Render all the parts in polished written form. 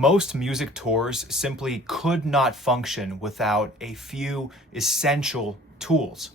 Most music tours simply could not function without a few essential tools.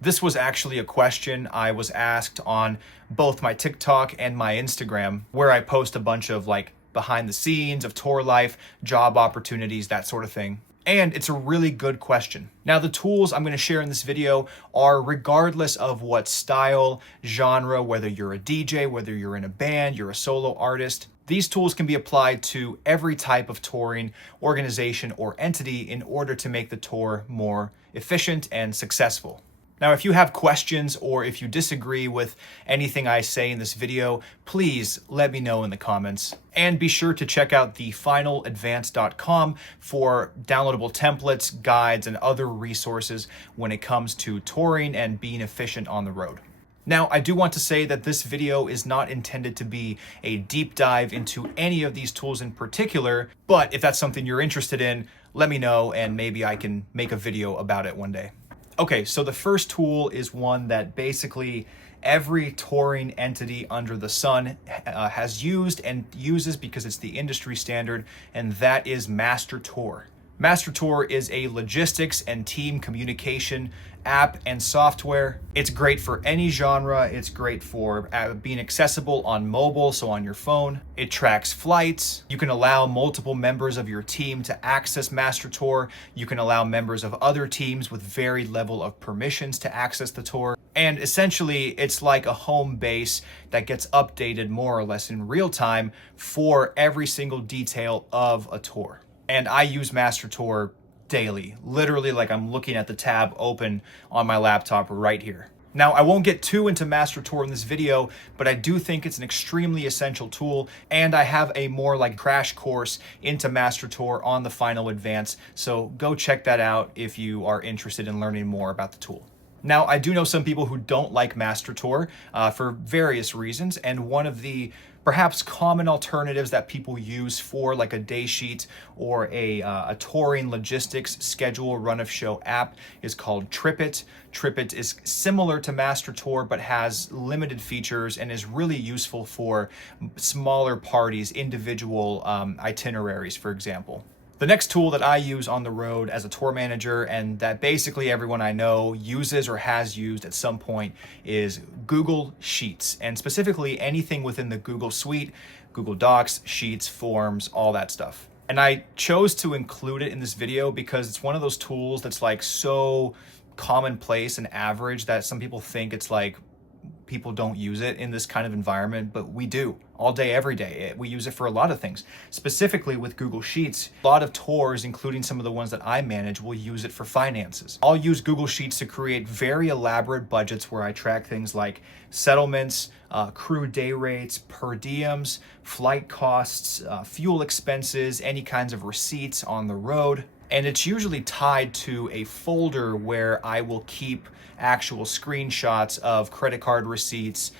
This was actually a question I was asked on both my TikTok and my Instagram, where I post a bunch of behind the scenes of tour life, job opportunities, that sort of thing. And it's a really good question. Now, the tools I'm going to share in this video are regardless of what style, genre, whether you're a DJ, whether you're in a band, you're a solo artist. These tools can be applied to every type of touring organization or entity in order to make the tour more efficient and successful. Now, if you have questions or if you disagree with anything I say in this video, please let me know in the comments. And be sure to check out thefinaladvance.com for downloadable templates, guides, and other resources when it comes to touring and being efficient on the road. Now, I do want to say that this video is not intended to be a deep dive into any of these tools in particular, but if that's something you're interested in, let me know and maybe I can make a video about it one day. Okay, so the first tool is one that basically every touring entity under the sun has used and uses because it's the industry standard, and that is MasterTour. MasterTour is a logistics and team communication app and software. It's great for any genre. It's great for being accessible on mobile, so on your phone. It tracks flights. You can allow multiple members of your team to access MasterTour. You can allow members of other teams with varied level of permissions to access the tour. And essentially, it's like a home base that gets updated more or less in real time for every single detail of a tour. And I use MasterTour daily, literally like I'm looking at the tab open on my laptop right here. Now, I won't get too into MasterTour in this video, but I do think it's an extremely essential tool, and I have a more crash course into MasterTour on the Final Advance, so go check that out if you are interested in learning more about the tool. Now, I do know some people who don't like MasterTour for various reasons, and one of the perhaps common alternatives that people use for a day sheet or a touring logistics schedule run of show app is called TripIt. TripIt is similar to MasterTour but has limited features and is really useful for smaller parties, individual itineraries, for example. The next tool that I use on the road as a tour manager, and that basically everyone I know uses or has used at some point, is Google Sheets, and specifically anything within the Google Suite, Google Docs, Sheets, Forms, all that stuff. And I chose to include it in this video because it's one of those tools that's so commonplace and average that some people think it's people don't use it in this kind of environment, but we do all day, every day. We use it for a lot of things. Specifically with Google Sheets, a lot of tours, including some of the ones that I manage, will use it for finances. I'll use Google Sheets to create very elaborate budgets where I track things like settlements, crew day rates, per diems, flight costs, fuel expenses, any kinds of receipts on the road. And it's usually tied to a folder where I will keep actual screenshots of credit card receipts,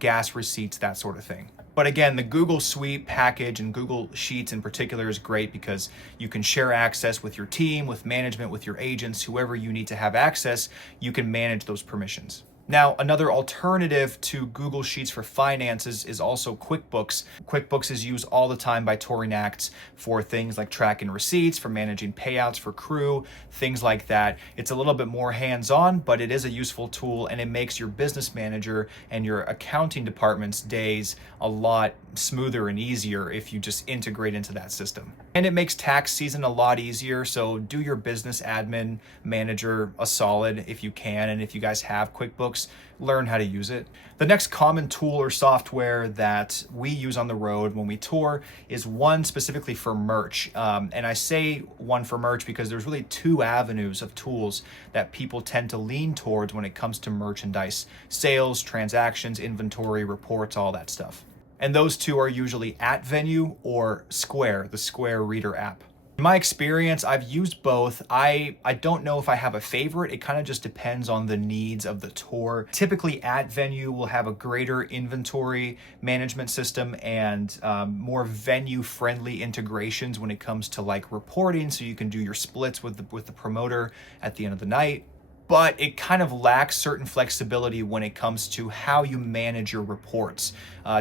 gas receipts, that sort of thing. But again, the Google Suite package and Google Sheets in particular is great because you can share access with your team, with management, with your agents, whoever you need to have access, you can manage those permissions. Now, another alternative to Google Sheets for finances is also QuickBooks. QuickBooks is used all the time by touring acts for things like tracking receipts, for managing payouts for crew, things like that. It's a little bit more hands-on, but it is a useful tool, and it makes your business manager and your accounting department's days a lot smoother and easier if you just integrate into that system. And it makes tax season a lot easier, so do your business admin manager a solid if you can, and if you guys have QuickBooks, learn how to use it. The next common tool or software that we use on the road when we tour is one specifically for merch. And I say one for merch because there's really two avenues of tools that people tend to lean towards when it comes to merchandise: sales, transactions, inventory, reports, all that stuff. And those two are usually AtVenue or Square, the Square Reader app. In my experience, I've used both. I don't know if I have a favorite. It kind of just depends on the needs of the tour. Typically, AtVenue will have a greater inventory management system and more venue-friendly integrations when it comes to like reporting, so you can do your splits with the promoter at the end of the night. but it kind of lacks certain flexibility when it comes to how you manage your reports.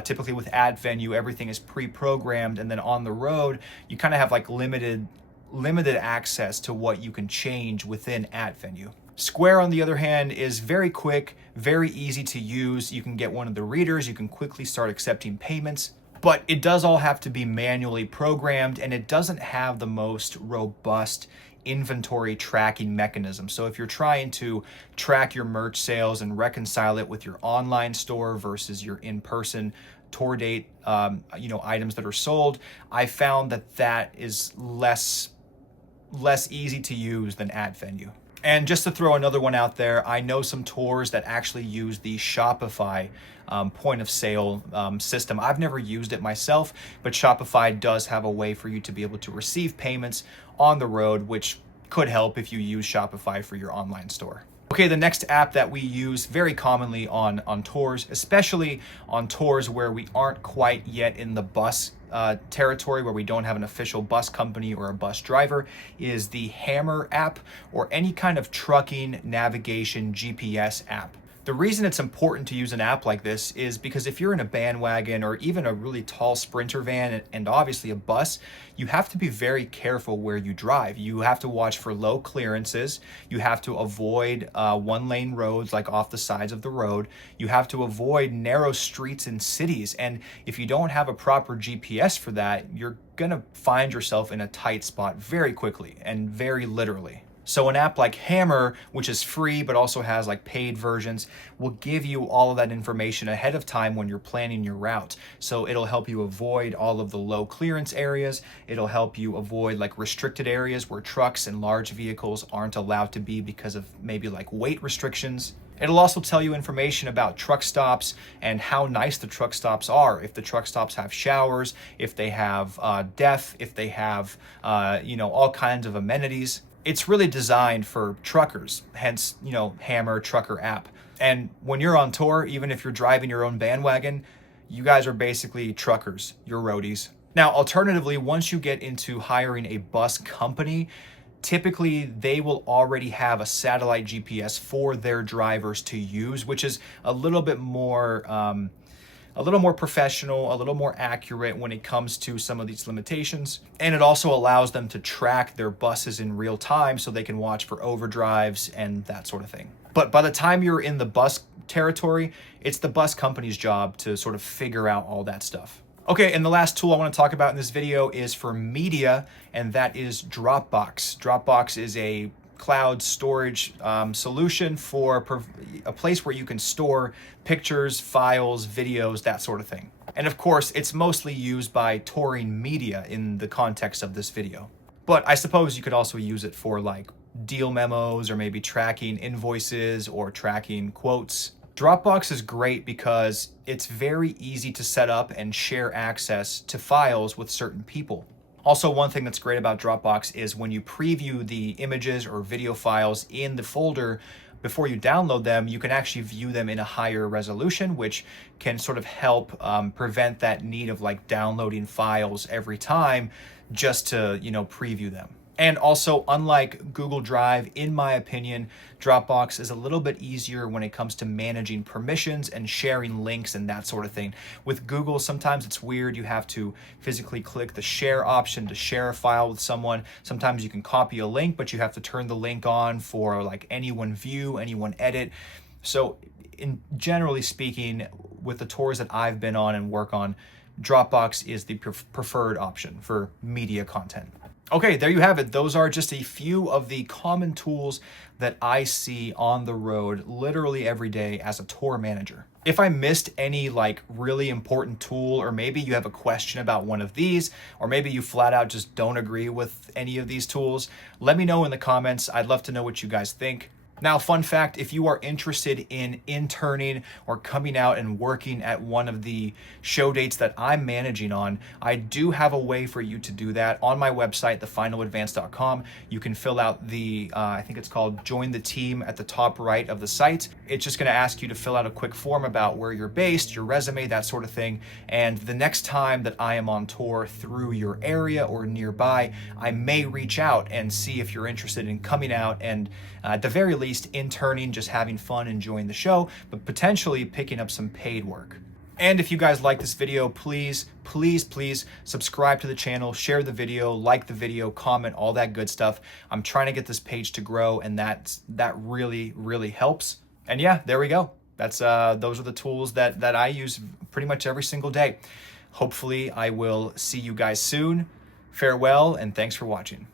Typically with AtVenue, everything is pre-programmed, and then on the road, you kind of have like limited access to what you can change within AtVenue. Square, on the other hand, is very quick, very easy to use. You can get one of the readers, you can quickly start accepting payments, but it does all have to be manually programmed, and it doesn't have the most robust inventory tracking mechanism. So if you're trying to track your merch sales and reconcile it with your online store versus your in-person tour date, items that are sold, I found that is less easy to use than AtVenue. And just to throw another one out there, I know some tours that actually use the Shopify point of sale system. I've never used it myself, but Shopify does have a way for you to be able to receive payments on the road, which could help if you use Shopify for your online store. Okay, the next app that we use very commonly on tours, especially on tours where we aren't quite yet in the bus territory, where we don't have an official bus company or a bus driver, is the Hammer app, or any kind of trucking, navigation, GPS app. The reason it's important to use an app like this is because if you're in a bandwagon or even a really tall Sprinter van and obviously a bus, you have to be very careful where you drive. You have to watch for low clearances. You have to avoid one-lane roads like off the sides of the road. You have to avoid narrow streets in cities. And if you don't have a proper GPS for that, you're gonna find yourself in a tight spot very quickly and very literally. So an app like Hammer, which is free but also has like paid versions, will give you all of that information ahead of time when you're planning your route. So it'll help you avoid all of the low clearance areas. It'll help you avoid like restricted areas where trucks and large vehicles aren't allowed to be because of maybe like weight restrictions. It'll also tell you information about truck stops and how nice the truck stops are. If the truck stops have showers, if they have deaf, if they have all kinds of amenities. It's really designed for truckers, hence, Hammer Trucker app. And when you're on tour, even if you're driving your own bandwagon, you guys are basically truckers, you're roadies. Now, alternatively, once you get into hiring a bus company, typically they will already have a satellite GPS for their drivers to use, which is a little bit more professional, a little more accurate when it comes to some of these limitations. And it also allows them to track their buses in real time so they can watch for overdrives and that sort of thing. But by the time you're in the bus territory, it's the bus company's job to sort of figure out all that stuff. Okay, and the last tool I want to talk about in this video is for media, and that is Dropbox. Dropbox is a cloud storage solution for a place where you can store pictures, files, videos, that sort of thing. And of course, it's mostly used by touring media in the context of this video. But I suppose you could also use it for like deal memos or maybe tracking invoices or tracking quotes. Dropbox is great because it's very easy to set up and share access to files with certain people. Also, one thing that's great about Dropbox is when you preview the images or video files in the folder, before you download them, you can actually view them in a higher resolution, which can sort of help prevent that need of like downloading files every time just to, preview them. And also, unlike Google Drive, in my opinion, Dropbox is a little bit easier when it comes to managing permissions and sharing links and that sort of thing. With Google, sometimes it's weird. You have to physically click the share option to share a file with someone. Sometimes you can copy a link, but you have to turn the link on for like anyone view, anyone edit. So generally speaking, with the tours that I've been on and work on, Dropbox is the preferred option for media content. Okay, there you have it. Those are just a few of the common tools that I see on the road literally every day as a tour manager. If I missed any like really important tool, or maybe you have a question about one of these, or maybe you flat out just don't agree with any of these tools, let me know in the comments. I'd love to know what you guys think. Now, fun fact, if you are interested in interning or coming out and working at one of the show dates that I'm managing on, I do have a way for you to do that on my website, thefinaladvance.com. You can fill out the, I think it's called Join the Team at the top right of the site. It's just gonna ask you to fill out a quick form about where you're based, your resume, that sort of thing. And the next time that I am on tour through your area or nearby, I may reach out and see if you're interested in coming out and at the very least, least interning, just having fun, enjoying the show, but potentially picking up some paid work. And if you guys like this video, please subscribe to the channel, share the video, like the video, comment, all that good stuff. I'm trying to get this page to grow, and that really helps. And yeah, there we go. That's those are the tools that I use pretty much every single day. Hopefully I will see you guys soon. Farewell, and thanks for watching.